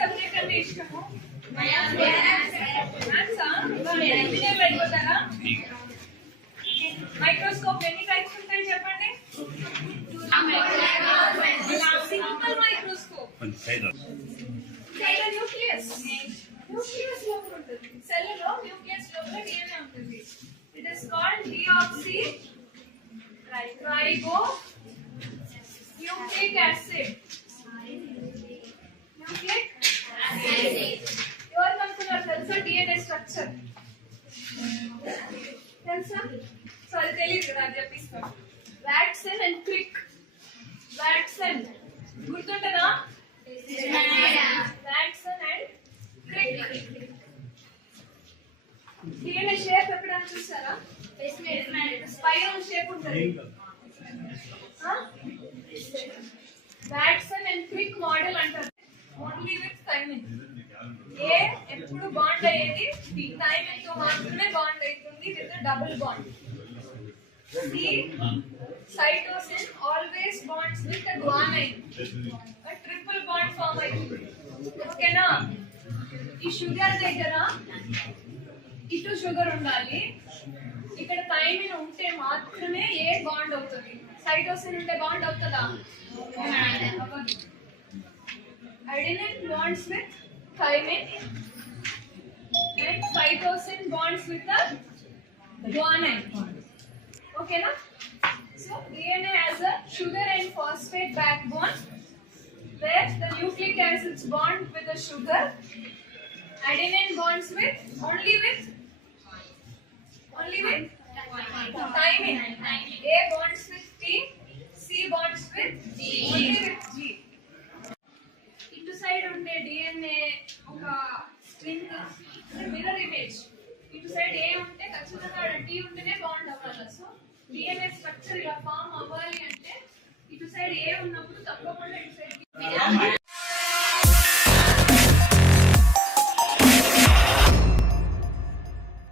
సబ్జెక్ట్ అంటే ఇష్టము ఇంజనీర్ అయిపోతారా? మైక్రోస్కోప్ ఎన్ని టైప్స్ ఉంటాయి చెప్పండి? Simple microscope. న్యూక్లియస్ లోపల ఉంటుంది. సెల్ లో న్యూక్లియస్ లోపల DNA ఉంటుంది. It is called deoxyribonucleic acid. Nucleic acid ఎవరు కనుక్కున్నారు తెలుసా? DNA స్ట్రక్చర్ తెలుసా? సారీ తెలియదు కదా, అది చెప్పిస్తాను. Watson and Crick. వాట్సన్ గుర్తుంటదా? Watson and Crick. DNA shape ఎప్పుడైనా చూసారా? స్పైరల్ షేప్ ఉంటుంది. వాట్సన్ అండ్ క్రిక్ మోడల్ అంటారు. Only with thymine. ఏ ఎప్పుడు బాండ్ అయ్యేది థైమిన్ తో మాత్రమే బాండ్ అవుతుంది with double bond. C cytosine always bonds with the guanine. A triple bond form అవుతుంది. ఓకేనా? ఈ షుగర్ దగ్గర ఇటు షుగర్ ఉండాలి, ఇక్కడ థైమిన్ ఉంటే మాత్రమే ఏ బాండ్ అవుతుంది. సైటోసిన్ ఉంటే బాండ్ అవుతుందా? Adenine bonds with thymine and cytosine bonds with the guanine. ఓకేనా? So DNA has a sugar and phosphate backbone where the nucleic acids bond with the sugar. Adenine bonds with only with thymine. A bonds with T, C bonds with only with G. ఇటు సైడ్ ఉండే DNA ఒక string mirror image. ఇటు side A ఉంటే ఖచ్చితంగా T ఉంటేనే బాండ్ అవ్వాలి. So DNA structure ఇలా ఫామ్ అవ్వాలి అంటే ఇటు సైడ్ ఏ ఉన్నప్పుడు తప్పకుండా ఇటు సైడ్